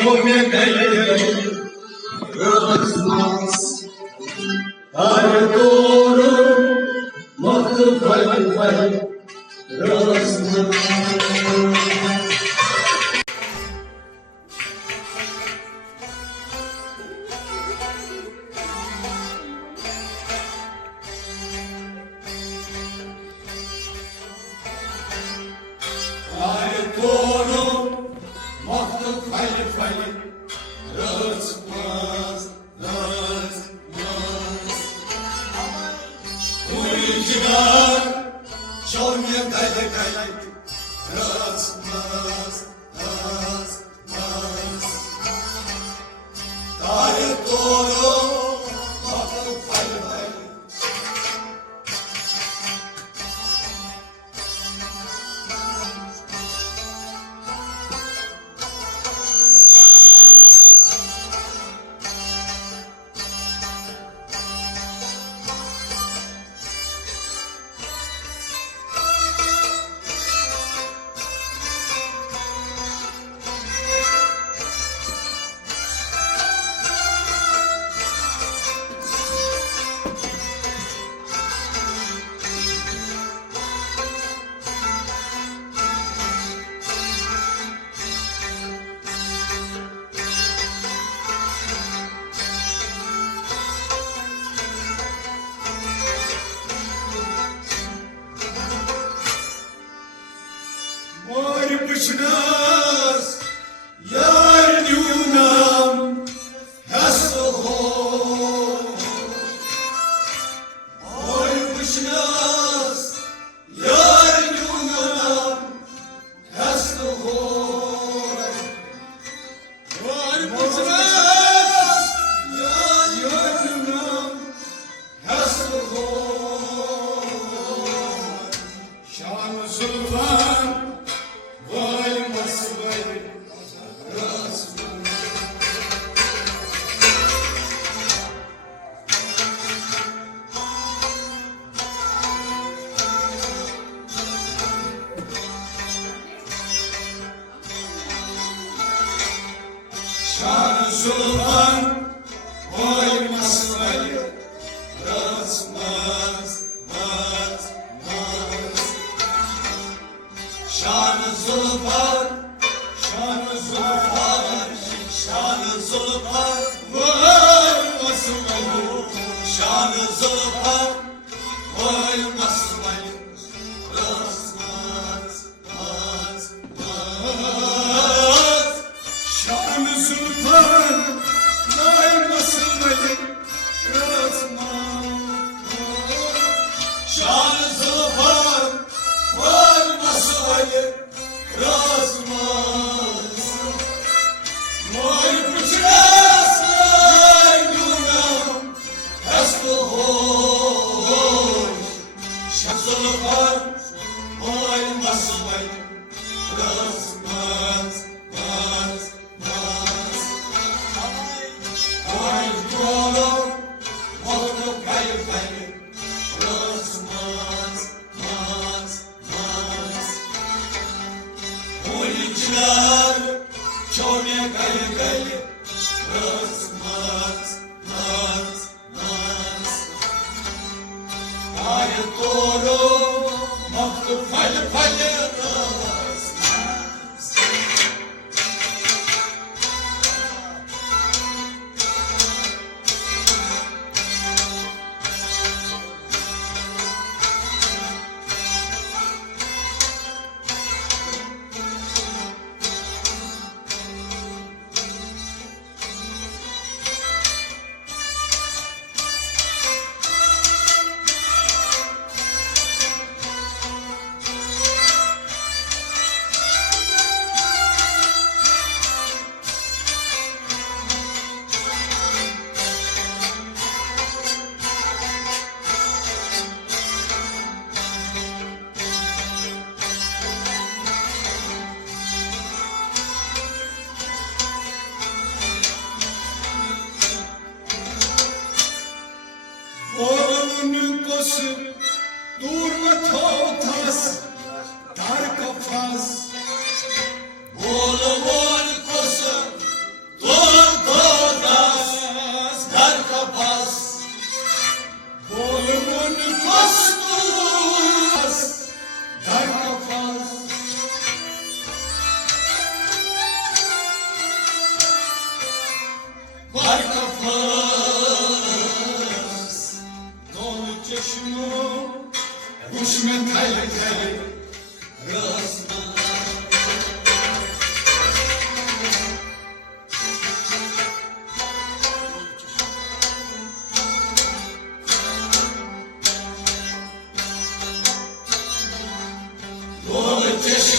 ciągnie rozmas. Arturu, mochtu fal, rozmas.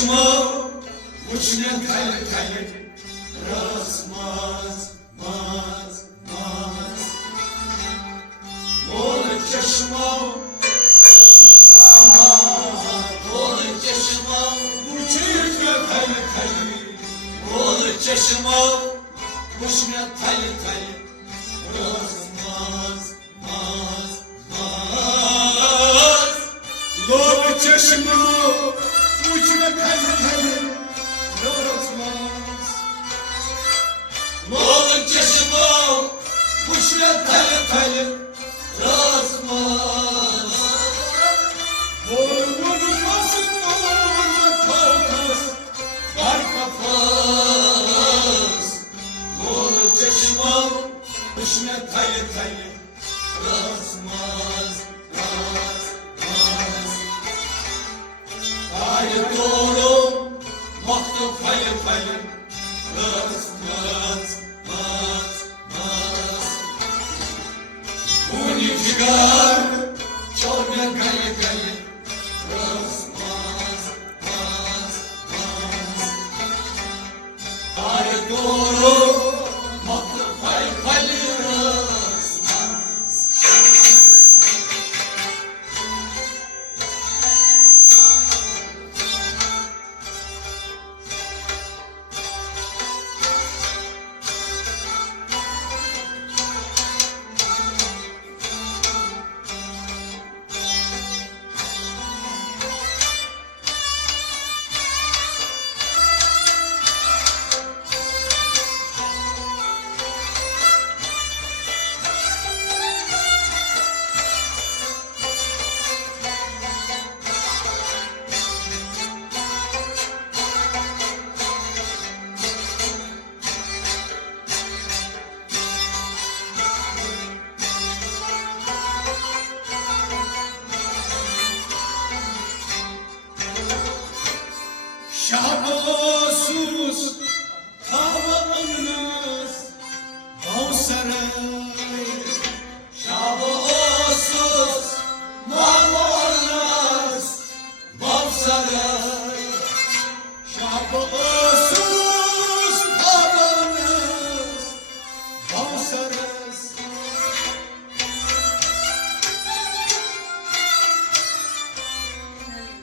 چشما وچنه تل تل راست ماز ماز ماز مول چشما مول چشما وچنه تل تل مول چشما وچنه تل تل راست ماز ماز ماز مول چشما وچنه تل تل مول چشما وچنه تل تل راست ماز مول کاس بر کفاس مول چشما وچنه تل تل راست ماز راست ماز ay doğru baktı fayı fayı maz maz maz maz Unicigar çorba gaye gaye maz maz maz maz ay doğru baktı fayı fayı maz maz Şahbosuz tavanınız Mavsaray Şahbosuz tavanınız Mavsaray Şahbosuz tavanınız Mavsaray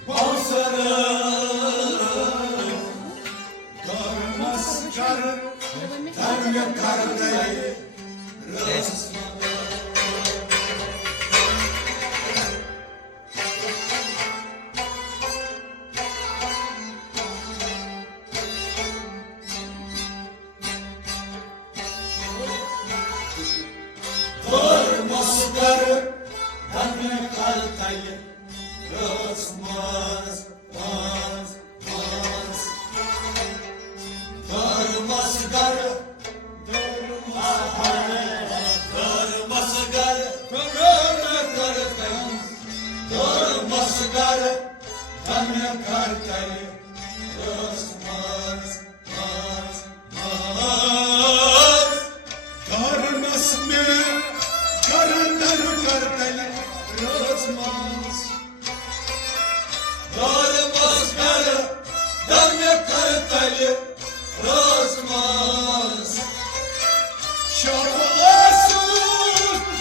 Mavsaray Tanrı kardeşi Dormaslar Tanrı kardeşi Rosmaz maz maz Dormaslar Tanrı karteli Rosmaz maz maz Karmas mı Karınlar karteli Rosmaz Karmas karı Tanrı karteli Rosmaz Şahbasız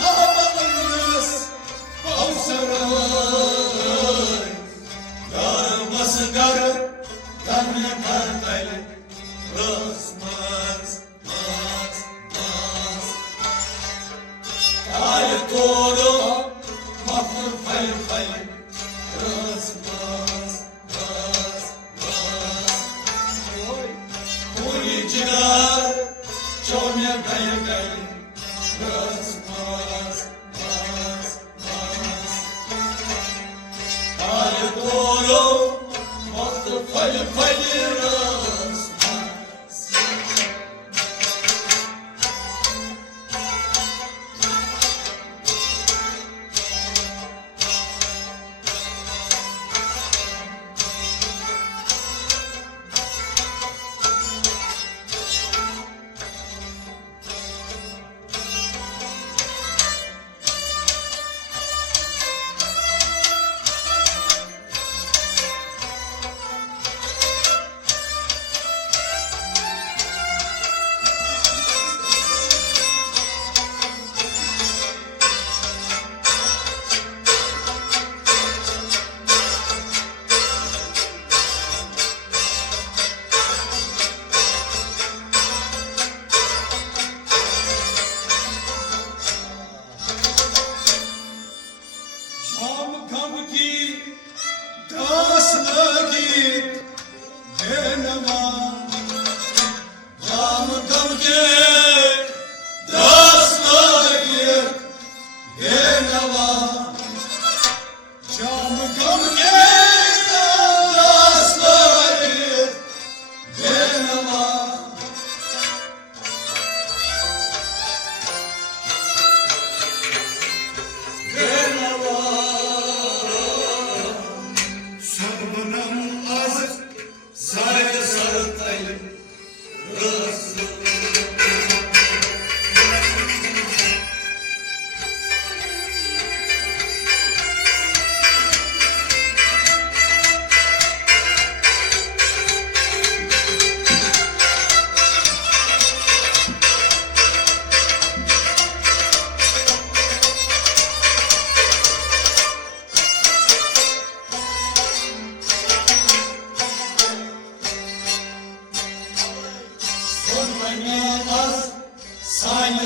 havanız Mavsaray Karmasıgar Tanrı karteli Rosmaz maz maz ay doğru mahvur fayır fayır Rosmaz maz maz Unicigar çorba gaye gaye Rosmaz maz maz ay doğru baktı fayır fayır Rosmaz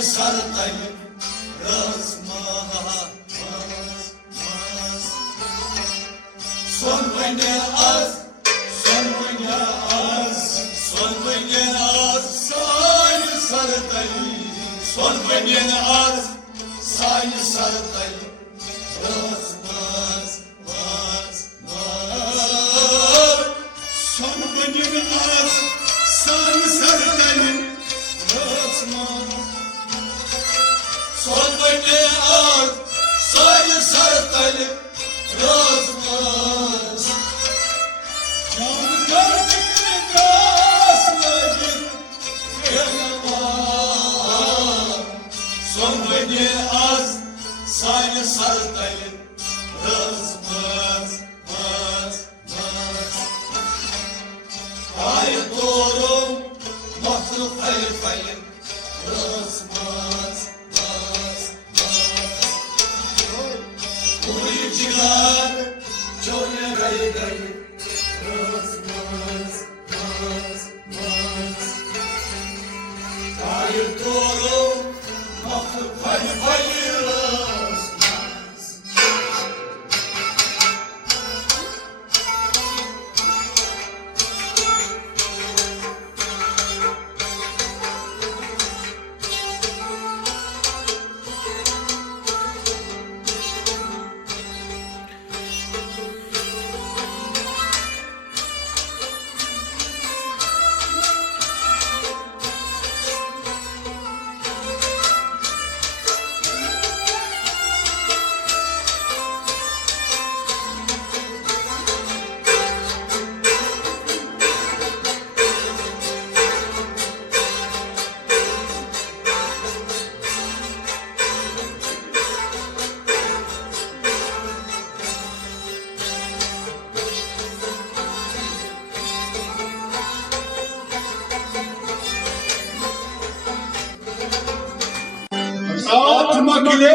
sarıtayım yazmaz. Son boyuna az, son boyuna az, son boyuna az, sayı sarıtayım. Son boyuna az, sayı sarıtayım yazmaz. Son boyuna az, sayı sarıtayım yazmaz. Son boyuna az, sayı sarıtayım yazmaz. Canım gördüğünü rastladım yanıma. Son boyuna az, sayı sarıtayım yazmaz. Hayır doğru, mahluk hayır hayır yazmaz. Uyucular çoğuna gayı gayı yazmaz. Hayır doğru, mahluk hayır hayır yazmaz. Atmak ile